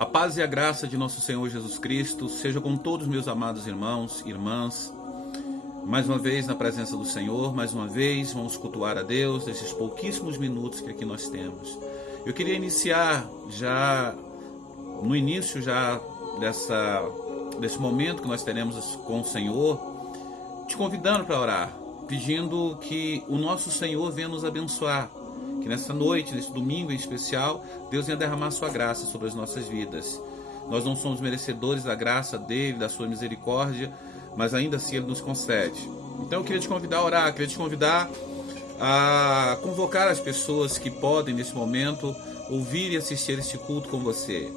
A paz e a graça de nosso Senhor Jesus Cristo seja com todos meus amados irmãos e irmãs. Mais uma vez na presença do Senhor, mais uma vez vamos cultuar a Deus nesses pouquíssimos minutos que aqui nós temos. Eu queria iniciar já, no início já desse momento que nós teremos com o Senhor, te convidando para orar, pedindo que o nosso Senhor venha nos abençoar, que nessa noite, nesse domingo em especial, Deus venha derramar sua graça sobre as nossas vidas. Nós não somos merecedores da graça dele, da sua misericórdia, mas ainda assim ele nos concede. Então eu queria te convidar a orar, queria te convidar a convocar as pessoas que podem nesse momento ouvir e assistir este culto com você.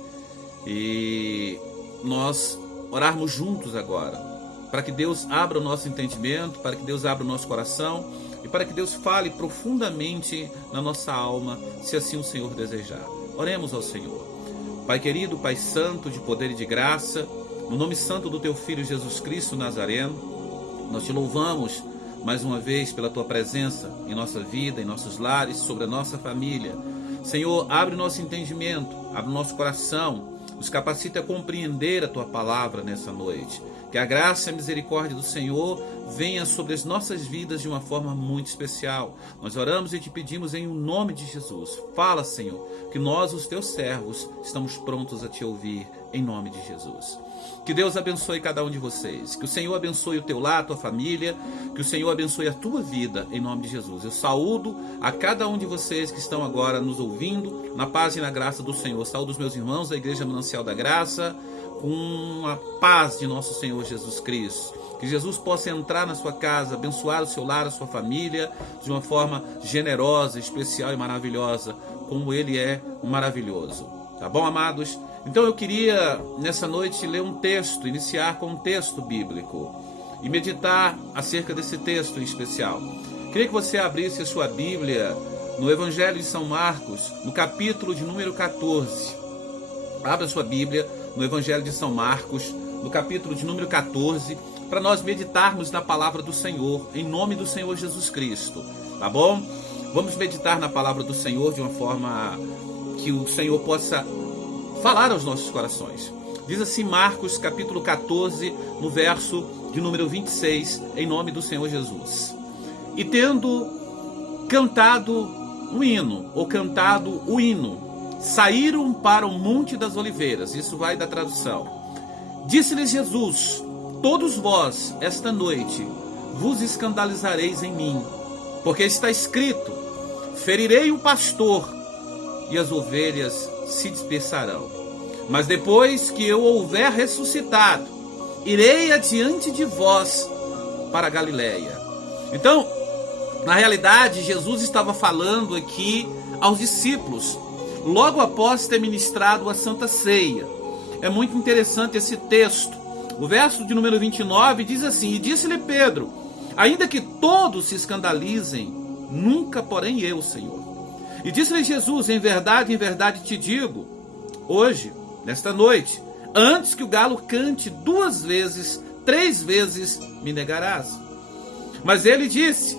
E nós orarmos juntos agora, para que Deus abra o nosso entendimento, para que Deus abra o nosso coração e para que Deus fale profundamente na nossa alma, se assim o Senhor desejar. Oremos ao Senhor. Pai querido, Pai santo, de poder e de graça, no nome santo do Teu Filho Jesus Cristo Nazareno, nós Te louvamos mais uma vez pela Tua presença em nossa vida, em nossos lares, sobre a nossa família. Senhor, abre o nosso entendimento, abre o nosso coração, nos capacite a compreender a Tua palavra nessa noite. Que a graça e a misericórdia do Senhor venha sobre as nossas vidas de uma forma muito especial. Nós oramos e te pedimos em nome de Jesus. Fala, Senhor, que nós, os teus servos, estamos prontos a te ouvir em nome de Jesus. Que Deus abençoe cada um de vocês. Que o Senhor abençoe o teu lar, a tua família. Que o Senhor abençoe a tua vida em nome de Jesus. Eu saúdo a cada um de vocês que estão agora nos ouvindo na paz e na graça do Senhor. Saúdo os meus irmãos da Igreja Manancial da Graça com a paz de nosso Senhor Jesus Cristo. Que Jesus possa entrar na sua casa, abençoar o seu lar, a sua família, de uma forma generosa, especial e maravilhosa, como Ele é maravilhoso. Tá bom, amados? Então eu queria, nessa noite, ler um texto, iniciar com um texto bíblico e meditar acerca desse texto em especial. Queria que você abrisse a sua Bíblia no Evangelho de São Marcos, no capítulo de número 14. Abra a sua Bíblia no Evangelho de São Marcos, no capítulo de número 14, para nós meditarmos na palavra do Senhor, em nome do Senhor Jesus Cristo, tá bom? Vamos meditar na palavra do Senhor de uma forma que o Senhor possa falar aos nossos corações. Diz assim Marcos, capítulo 14, no verso de número 26, em nome do Senhor Jesus. E tendo cantado um hino, ou cantado o hino, saíram para o Monte das Oliveiras. Isso vai da tradução. Disse-lhes Jesus: todos vós, esta noite, vos escandalizareis em mim, porque está escrito: ferirei o pastor, e as ovelhas se dispersarão. Mas depois que eu houver ressuscitado, irei adiante de vós para a Galileia. Então, na realidade, Jesus estava falando aqui aos discípulos, logo após ter ministrado a Santa Ceia. É muito interessante esse texto. O verso de número 29 diz assim: e disse-lhe Pedro: ainda que todos se escandalizem, nunca porém eu, Senhor. E disse-lhe Jesus: em verdade te digo, hoje, nesta noite, antes que o galo cante 2 vezes, 3 vezes me negarás. Mas ele disse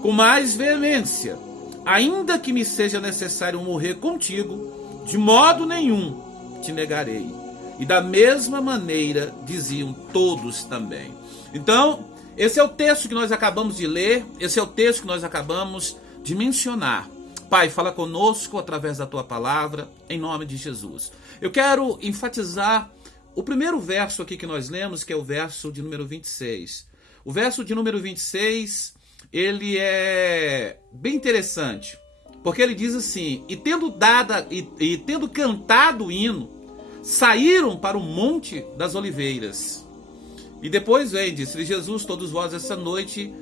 com mais veemência: ainda que me seja necessário morrer contigo, de modo nenhum te negarei. E da mesma maneira diziam todos também. Então, esse é o texto que nós acabamos de ler, esse é o texto que nós acabamos de mencionar. Pai, fala conosco através da tua palavra, em nome de Jesus. Eu quero enfatizar o primeiro verso aqui que nós lemos, que é o verso de número 26. O verso de número 26, ele é bem interessante, porque ele diz assim: e tendo cantado o hino, saíram para o Monte das Oliveiras. E depois vem, disse Jesus: todos vós essa noite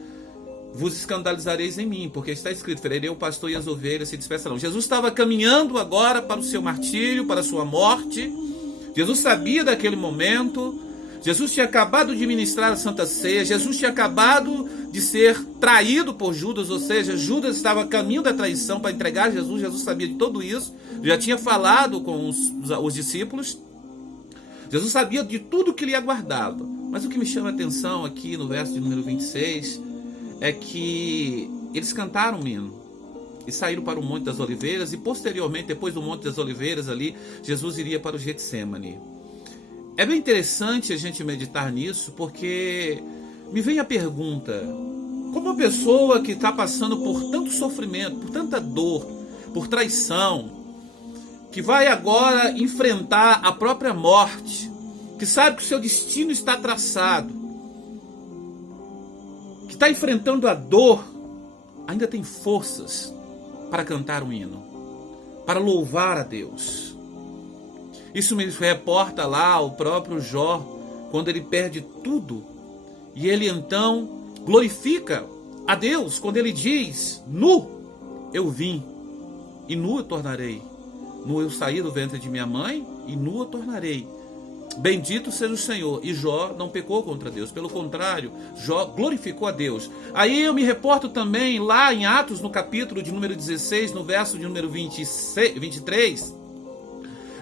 vos escandalizareis em mim, porque está escrito: ferirei o pastor e as ovelhas se dispersarão. Jesus estava caminhando agora para o seu martírio, para a sua morte. Jesus sabia daquele momento. Jesus tinha acabado de ministrar a Santa Ceia. Jesus tinha acabado de ser traído por Judas, ou seja, Judas estava a caminho da traição para entregar Jesus. Jesus sabia de tudo isso, já tinha falado com os discípulos. Jesus sabia de tudo que lhe aguardava. Mas o que me chama a atenção aqui no verso de número 26 é que eles cantaram um hino. e saíram para o Monte das Oliveiras, e posteriormente, depois do Monte das Oliveiras ali, Jesus iria para o Getsemane. É bem interessante a gente meditar nisso, porque me vem a pergunta: como uma pessoa que está passando por tanto sofrimento, por tanta dor, por traição, que vai agora enfrentar a própria morte, que sabe que o seu destino está traçado, que está enfrentando a dor, ainda tem forças para cantar um hino, para louvar a Deus? Isso me reporta lá o próprio Jó, quando ele perde tudo, e ele então glorifica a Deus, quando ele diz: nu eu vim, e nu eu tornarei. Nu eu saí do ventre de minha mãe, e nu eu tornarei. Bendito seja o Senhor. E Jó não pecou contra Deus, pelo contrário, Jó glorificou a Deus. Aí eu me reporto também lá em Atos, no capítulo de número 16, no verso de número 23,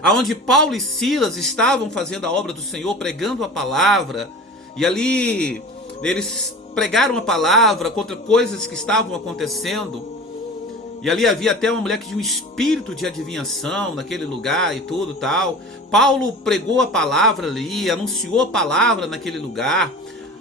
aonde Paulo e Silas estavam fazendo a obra do Senhor, pregando a palavra, e ali eles pregaram a palavra contra coisas que estavam acontecendo. E ali havia até uma mulher que tinha um espírito de adivinhação naquele lugar e tudo tal. Paulo pregou a palavra ali, anunciou a palavra naquele lugar.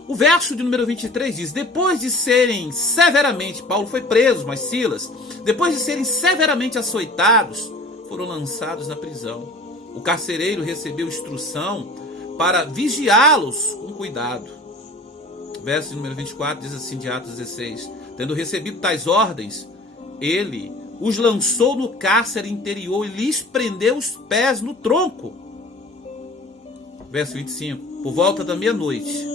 O verso de número 23 diz: depois de serem severamente, Paulo foi preso, mas Silas, depois de serem severamente açoitados, foram lançados na prisão. O carcereiro recebeu instrução para vigiá-los com cuidado. O verso de número 24 diz assim, de Atos 16: tendo recebido tais ordens, ele os lançou no cárcere interior e lhes prendeu os pés no tronco. Verso 25: por volta da meia-noite,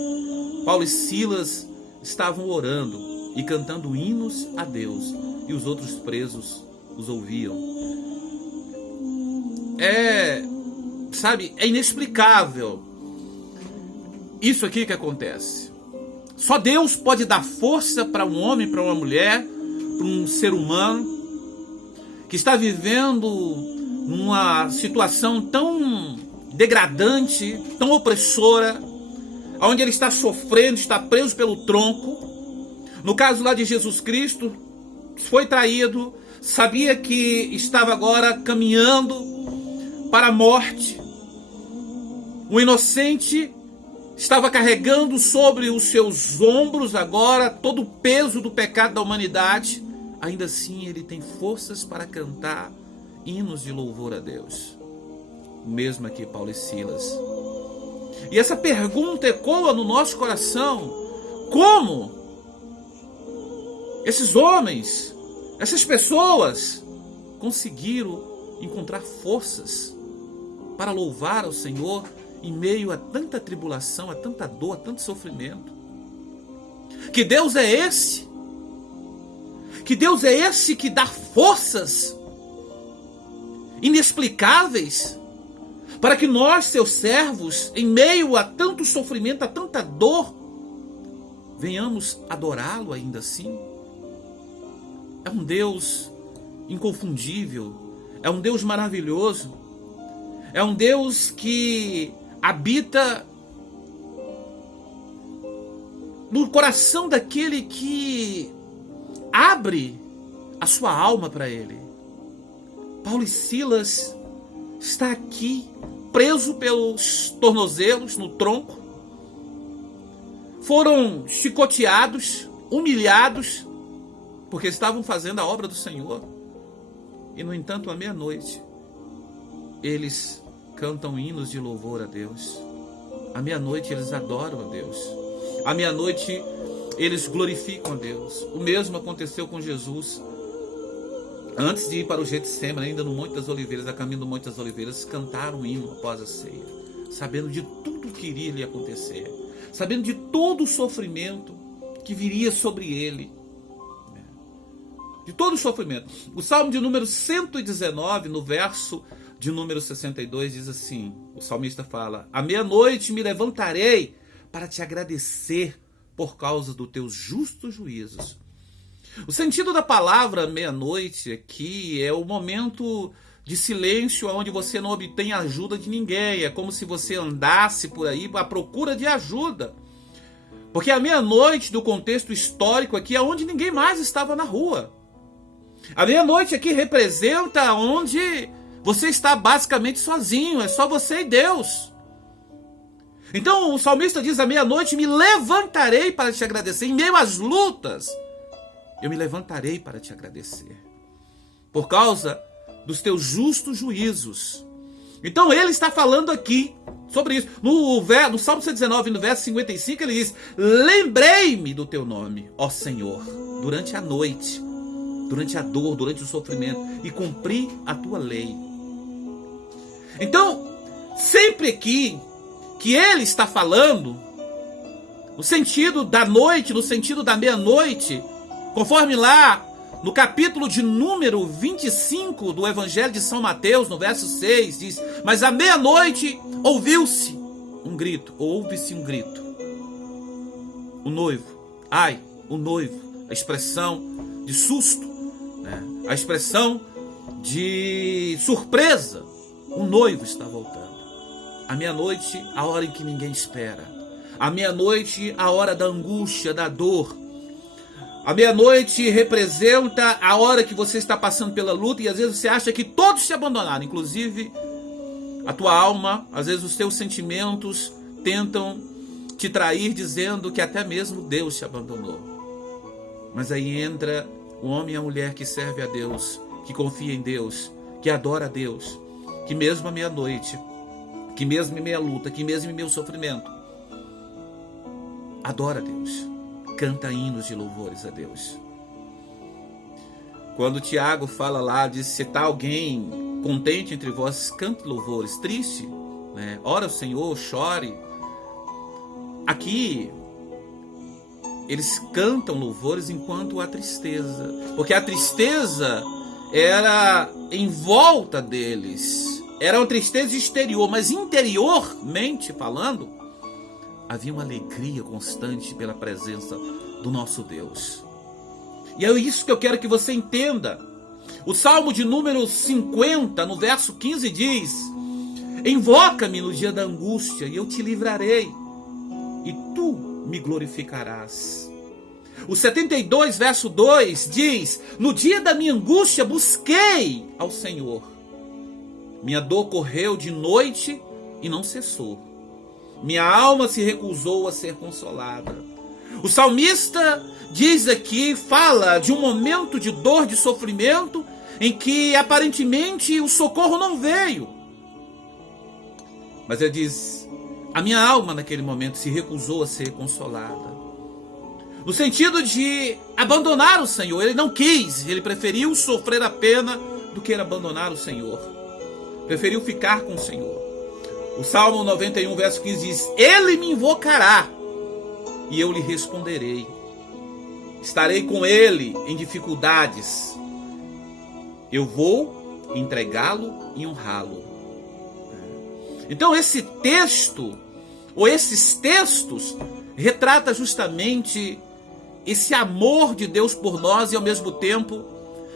Paulo e Silas estavam orando e cantando hinos a Deus, e os outros presos os ouviam. É inexplicável isso aqui que acontece. Só Deus pode dar força para um homem, para uma mulher, para um ser humano que está vivendo numa situação tão degradante, tão opressora, onde ele está sofrendo, está preso pelo tronco. No caso lá de Jesus Cristo, foi traído, sabia que estava agora caminhando para a morte. O inocente estava carregando sobre os seus ombros agora todo o peso do pecado da humanidade. Ainda assim ele tem forças para cantar hinos de louvor a Deus. Mesmo aqui Paulo e Silas. E essa pergunta ecoa no nosso coração: como esses homens, essas pessoas conseguiram encontrar forças para louvar ao Senhor em meio a tanta tribulação, a tanta dor, a tanto sofrimento? Que Deus é esse? Que Deus é esse que dá forças inexplicáveis para que nós, seus servos, em meio a tanto sofrimento, a tanta dor, venhamos adorá-lo ainda assim? É um Deus inconfundível, é um Deus maravilhoso, é um Deus que habita no coração daquele que abre a sua alma para ele. Paulo e Silas está aqui preso pelos tornozelos no tronco, foram chicoteados, humilhados, porque estavam fazendo a obra do Senhor. E no entanto, à meia-noite, eles cantam hinos de louvor a Deus. À meia-noite eles adoram a Deus. À meia-noite eles glorificam a Deus. O mesmo aconteceu com Jesus. Antes de ir para o Getsemane, ainda no Monte das Oliveiras, a caminho do Monte das Oliveiras, cantaram um hino após a ceia, sabendo de tudo que iria lhe acontecer, sabendo de todo o sofrimento que viria sobre ele, de todo o sofrimento. O Salmo de número 119, no verso de número 62, diz assim, o salmista fala: à meia-noite me levantarei para te agradecer por causa dos teus justos juízos. O sentido da palavra meia-noite aqui é o momento de silêncio onde você não obtém ajuda de ninguém. É como se você andasse por aí à procura de ajuda. Porque a meia-noite, do contexto histórico aqui, é onde ninguém mais estava na rua. A meia-noite aqui representa onde você está basicamente sozinho, é só você e Deus. Então o salmista diz: à meia-noite me levantarei para te agradecer. Em meio às lutas, eu me levantarei para te agradecer, por causa dos teus justos juízos. Então ele está falando aqui sobre isso. No Salmo 119, no verso 55, ele diz: lembrei-me do teu nome, ó Senhor, durante a noite, durante a dor, durante o sofrimento, e cumpri a tua lei. Então, sempre aqui que ele está falando, no sentido da noite, no sentido da meia-noite, conforme lá no capítulo de número 25 do Evangelho de São Mateus, no verso 6, diz: mas à meia-noite ouviu-se um grito, ou ouve-se um grito. O noivo, o noivo, a expressão de susto, né? A expressão de surpresa. O noivo está voltando. À meia-noite, a hora em que ninguém espera. À meia-noite, a hora da angústia, da dor. A meia-noite representa a hora que você está passando pela luta e às vezes você acha que todos te abandonaram, inclusive a tua alma, às vezes os teus sentimentos tentam te trair dizendo que até mesmo Deus te abandonou. Mas aí entra o homem e a mulher que serve a Deus, que confia em Deus, que adora a Deus, que mesmo à meia-noite, que mesmo em meia luta, que mesmo em meio sofrimento, adora a Deus, canta hinos de louvores a Deus. Quando Tiago fala lá, diz: se está alguém contente entre vós, cante louvores. Triste, né? Ora ao Senhor, chore. Aqui eles cantam louvores enquanto há tristeza, porque a tristeza era em volta deles, era uma tristeza exterior, mas interiormente falando, havia uma alegria constante pela presença do nosso Deus. E é isso que eu quero que você entenda. O Salmo de número 50, no verso 15 diz: invoca-me no dia da angústia e eu te livrarei, e tu me glorificarás. O 72, verso 2 diz: no dia da minha angústia busquei ao Senhor. Minha dor correu de noite e não cessou. Minha alma se recusou a ser consolada. O salmista diz aqui, fala de um momento de dor, de sofrimento, em que aparentemente o socorro não veio. Mas ele diz: a minha alma naquele momento se recusou a ser consolada. No sentido de abandonar o Senhor. Ele não quis, ele preferiu sofrer a pena do que abandonar o Senhor. Preferiu ficar com o Senhor. O Salmo 91, verso 15 diz: ele me invocará e eu lhe responderei. Estarei com ele em dificuldades. Eu vou entregá-lo e honrá-lo. Então esse texto, ou esses textos, retrata justamente esse amor de Deus por nós e ao mesmo tempo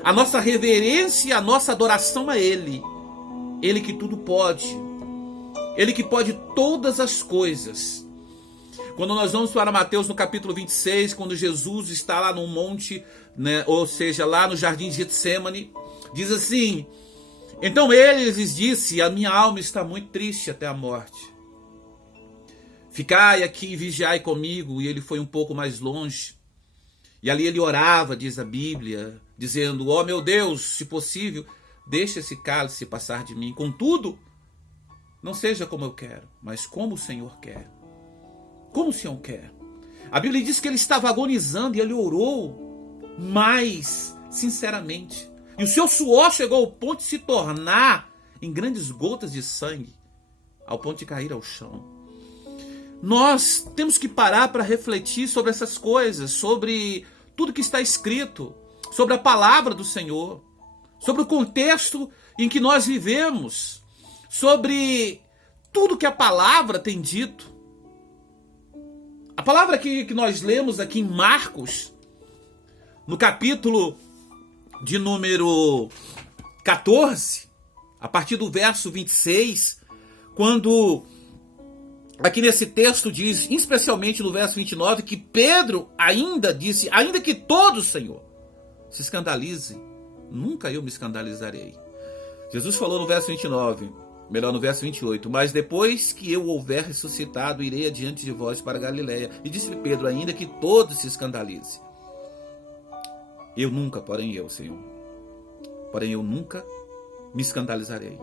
a nossa reverência, a nossa adoração a Ele. Ele que tudo pode. Ele que pode todas as coisas. Quando nós vamos para Mateus no capítulo 26, quando Jesus está lá no monte, né, ou seja, lá no jardim de Getsêmani, diz assim: então ele lhes disse: a minha alma está muito triste até a morte. Ficai aqui e vigiai comigo. E ele foi um pouco mais longe. E ali ele orava, diz a Bíblia, dizendo: ó meu Deus, se possível, deixa esse cálice passar de mim. Contudo, não seja como eu quero, mas como o Senhor quer. Como o Senhor quer. A Bíblia diz que ele estava agonizando e ele orou mais sinceramente. E o seu suor chegou ao ponto de se tornar em grandes gotas de sangue, ao ponto de cair ao chão. Nós temos que parar para refletir sobre essas coisas, sobre tudo que está escrito, sobre a palavra do Senhor, sobre o contexto em que nós vivemos, sobre tudo que a palavra tem dito. A palavra que nós lemos aqui em Marcos, no capítulo de número 14, a partir do verso 26, quando aqui nesse texto diz, especialmente no verso 29, que Pedro ainda disse: ainda que todos, Senhor, se escandalizem, nunca eu me escandalizarei. Jesus falou no verso 29, melhor, no verso 28, mas depois que eu houver ressuscitado, irei adiante de vós para Galiléia. E disse Pedro, ainda que todos se escandalizem. Eu nunca, porém eu, Senhor, porém eu nunca me escandalizarei.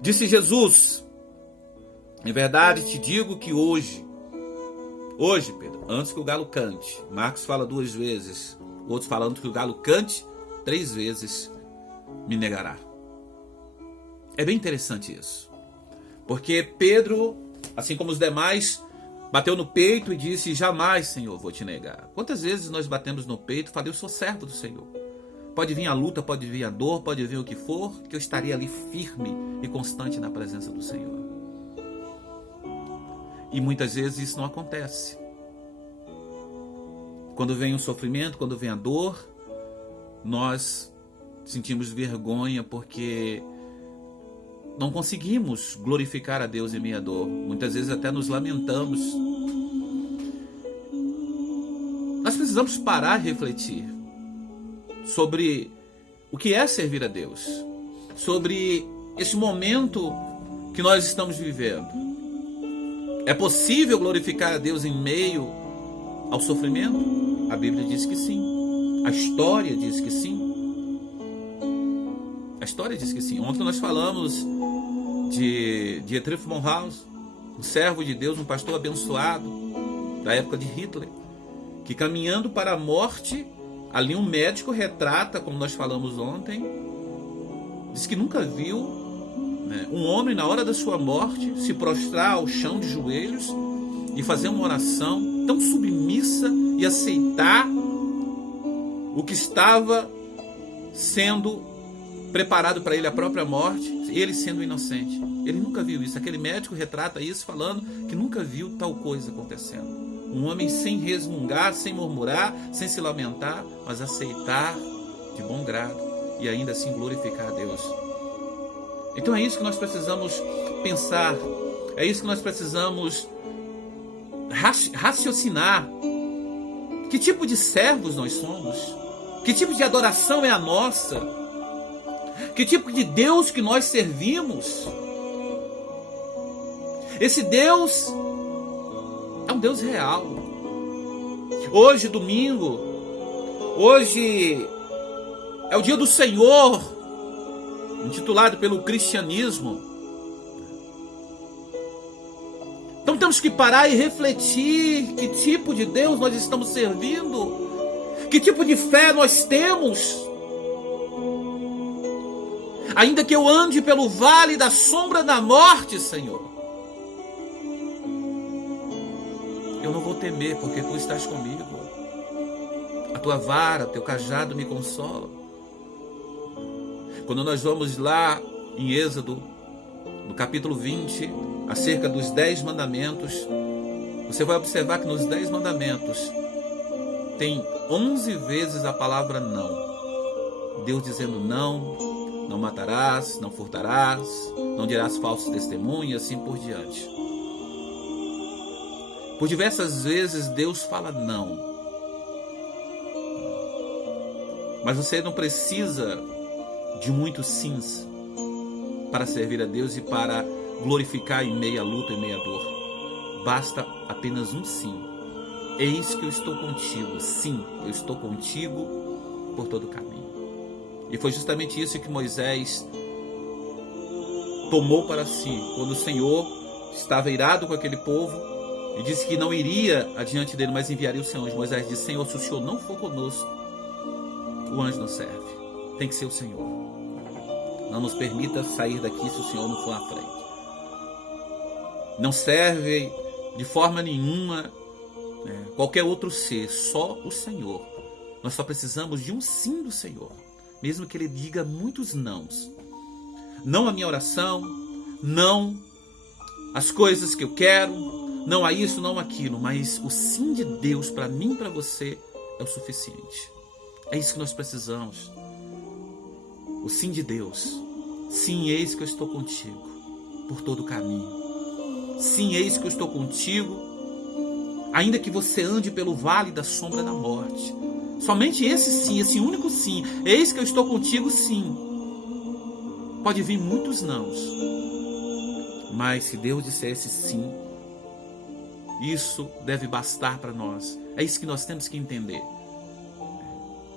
Disse Jesus, em verdade te digo que hoje, Pedro, antes que o galo cante, Marcos fala 2 vezes, outros falando que o galo cante 3 vezes, me negará. É bem interessante isso, porque Pedro, assim como os demais, bateu no peito e disse, jamais, Senhor, vou te negar. Quantas vezes nós batemos no peito e falei, eu sou servo do Senhor. Pode vir a luta, pode vir a dor, pode vir o que for, que eu estaria ali firme e constante na presença do Senhor. E muitas vezes isso não acontece. Quando vem o sofrimento, quando vem a dor, nós sentimos vergonha porque não conseguimos glorificar a Deus em meio à dor. Muitas vezes até nos lamentamos. Nós precisamos parar e refletir sobre o que é servir a Deus, sobre esse momento que nós estamos vivendo. É possível glorificar a Deus em meio ao sofrimento? A Bíblia diz que sim. A história diz que sim. A história diz que sim. Ontem nós falamos de Dietrich Bonhoeffer, um servo de Deus, um pastor abençoado da época de Hitler, que caminhando para a morte, ali um médico retrata, como nós falamos ontem, diz que nunca viu, né, um homem na hora da sua morte se prostrar ao chão de joelhos e fazer uma oração tão submissa e aceitar o que estava sendo preparado para ele, a própria morte, ele sendo inocente. Ele nunca viu isso. Aquele médico retrata isso falando que nunca viu tal coisa acontecendo. Um homem sem resmungar, sem murmurar, sem se lamentar, mas aceitar de bom grado e ainda assim glorificar a Deus. Então é isso que nós precisamos pensar, é isso que nós precisamos raciocinar. Que tipo de servos nós somos? Que tipo de adoração é a nossa? Que tipo de Deus que nós servimos? Esse Deus é um Deus real. Hoje, domingo, hoje é o dia do Senhor, intitulado pelo cristianismo. Então temos que parar e refletir que tipo de Deus nós estamos servindo, que tipo de fé nós temos. Ainda que eu ande pelo vale da sombra da morte, Senhor, eu não vou temer, porque Tu estás comigo. A Tua vara, Teu cajado me consola. Quando nós vamos lá em Êxodo, no capítulo 20, acerca dos 10 mandamentos, você vai observar que nos 10 mandamentos tem 11 vezes a palavra não. Deus dizendo não. Não matarás, não furtarás, não dirás falsos testemunhos e assim por diante. Por diversas vezes Deus fala não. Mas você não precisa de muitos sims para servir a Deus e para glorificar em meio à luta, em meio à dor. Basta apenas um sim. Eis que eu estou contigo. Sim, eu estou contigo por todo o caminho. E foi justamente isso que Moisés tomou para si, quando o Senhor estava irado com aquele povo e disse que não iria adiante dele, mas enviaria o seu anjo. Moisés disse, Senhor, se o Senhor não for conosco, o anjo não serve. Tem que ser o Senhor. Não nos permita sair daqui se o Senhor não for à frente. Não serve de forma nenhuma qualquer outro ser, só o Senhor. Nós só precisamos de um sim do Senhor. Mesmo que Ele diga muitos nãos. Não a minha oração, não as coisas que eu quero, não a isso, não aquilo, mas o sim de Deus para mim e para você é o suficiente. É isso que nós precisamos. O sim de Deus. Sim, eis que eu estou contigo por todo o caminho. Sim, eis que eu estou contigo, ainda que você ande pelo vale da sombra da morte. Somente esse sim, esse único sim. Eis que eu estou contigo, sim. Pode vir muitos nãos. Mas se Deus dissesse sim, isso deve bastar para nós. É isso que nós temos que entender.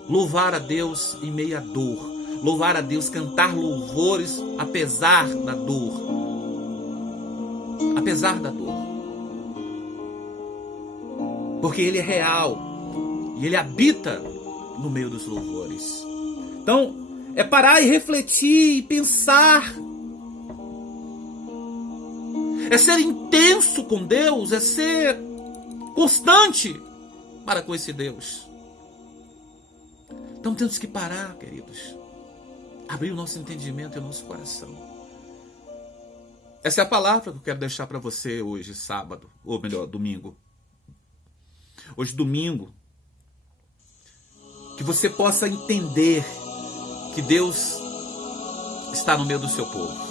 Louvar a Deus em meio à dor. Louvar a Deus, cantar louvores apesar da dor. Apesar da dor. Porque Ele é real. E Ele habita no meio dos louvores. Então, é parar e refletir e pensar. É ser intenso com Deus, é ser constante para com esse Deus. Então temos que parar, queridos. Abrir o nosso entendimento e o nosso coração. Essa é a palavra que eu quero deixar para você hoje, sábado, ou melhor, domingo. Hoje, domingo, que você possa entender que Deus está no meio do seu povo.